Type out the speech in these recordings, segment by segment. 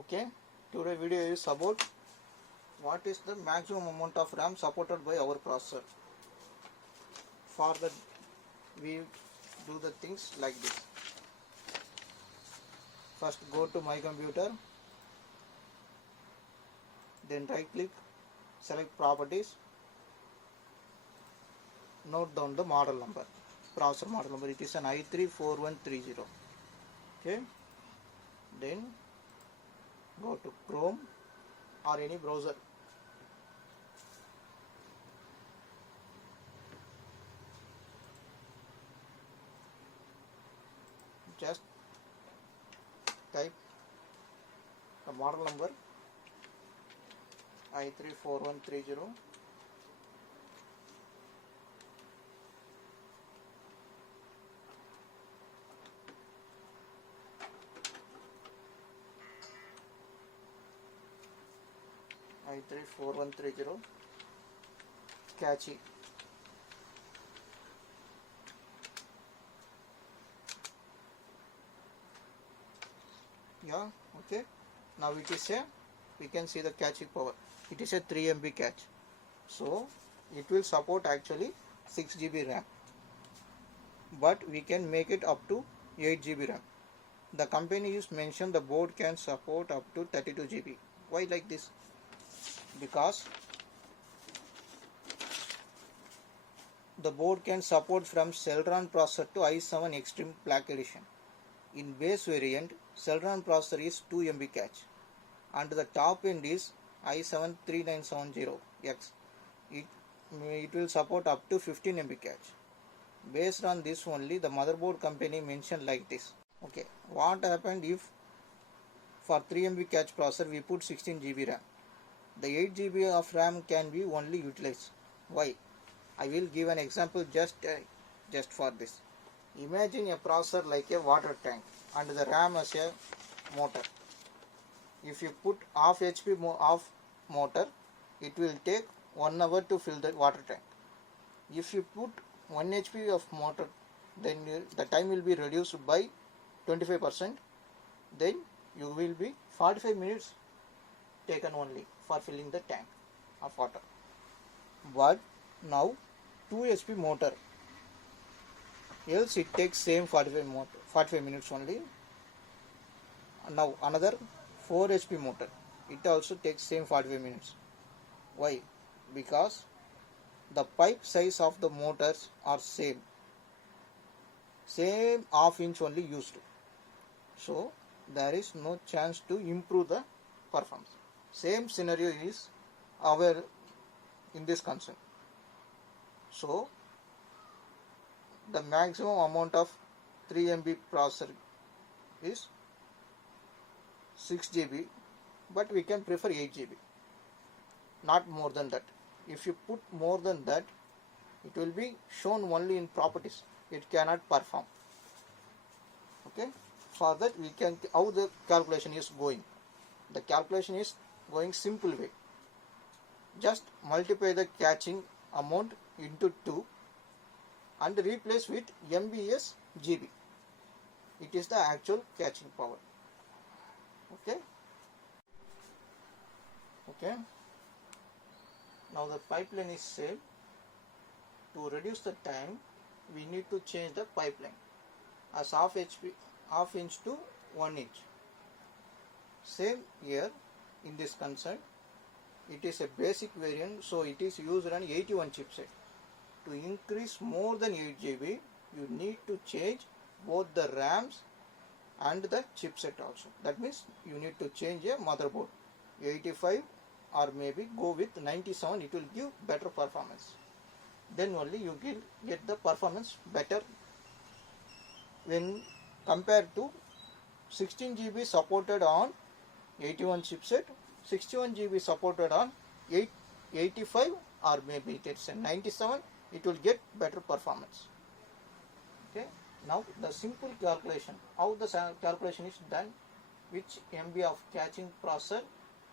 Okay, today video is about what is the maximum amount of RAM supported by our processor. For that we do the things like this. First go to my computer, then right click, select properties, note down the model number, processor model number. It is an i3-4130. Okay, then go to Chrome or any browser. Just type the model number i3-4130. i3-4130 cache. Yeah, okay. Now it is a, we can see the cache power. It is a 3 MB cache. So it will support actually 6 GB RAM. But we can make it up to 8 GB RAM. The company is mentioned the board can support up to 32 GB. Why like this? Because the board can support from Celeron processor to i7 Extreme Black Edition. In base variant, Celeron processor is 2 MB cache and the top end is i7-3970X. It will support up to 15 MB cache. Based on this only, the motherboard company mentioned like this. Okay, what happened if for 3 MB cache processor we put 16 GB RAM? The 8 GB of RAM can be only utilized. Why? I will give an example just for this. Imagine a processor like a water tank and the RAM as a motor. If you put half HP of motor, it will take 1 hour to fill the water tank. If you put 1 HP of motor, then the time will be reduced by 25%. Then you will be 45 minutes taken only for filling the tank of water. But now 2 HP motor, else it takes same 45 minutes only. Now another 4 HP motor, it also takes same 45 minutes. Why? Because the pipe size of the motors are same half inch only used. So there is no chance to improve the performance. Same scenario is our in this concern. So the maximum amount of 3 MB processor is 6 GB, but we can prefer 8 GB, not more than that. If you put more than that, it will be shown only in properties, it cannot perform. Okay, for that we can, how the calculation is going? The calculation is going simple way. Just multiply the caching amount into 2 and replace with MB as GB. It is the actual caching power. Okay. Okay. Now the pipeline is saved. To reduce the time, we need to change the pipeline as half inch to 1 inch. Same here in this concern. It is a basic variant, so it is used on 81 chipset. To increase more than 8 GB, you need to change both the RAMs and the chipset also. That means you need to change a motherboard. 85 or maybe go with 97, it will give better performance. Then only you get the performance better when compared to 16 GB supported on 81 chipset, 61 GB supported on 85 or maybe it's a 97, it will get better performance. Okay. Now the simple calculation, how the calculation is done, which MB of caching processor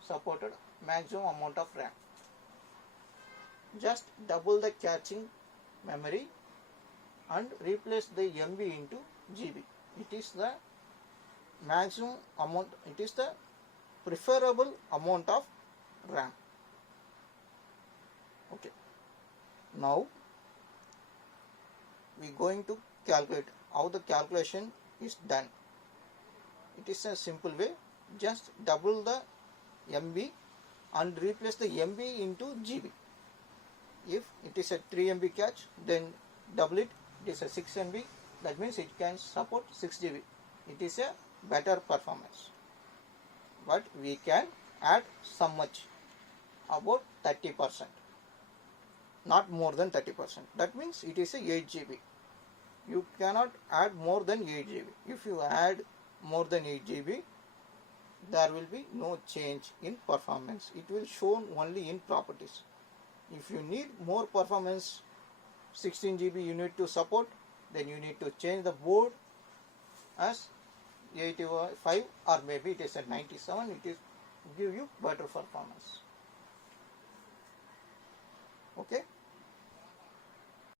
supported maximum amount of RAM. Just double the caching memory and replace the MB into GB. It is the maximum amount, it is the preferable amount of RAM. Okay, now we going to calculate how the calculation is done. It is a simple way. Just double the MB and replace the MB into GB. If it is a 3 MB cache, then double it. It is a 6 MB. That means it can support 6 GB. It is a better performance. But we can add some much, about 30%. Not more than 30%. That means it is a 8 GB. You cannot add more than 8 GB. If you add more than 8 GB, there will be no change in performance. It will show only in properties. If you need more performance, 16 GB you need to support, then you need to change the board as 85 or maybe it is at 97. It is give you better performance. Okay.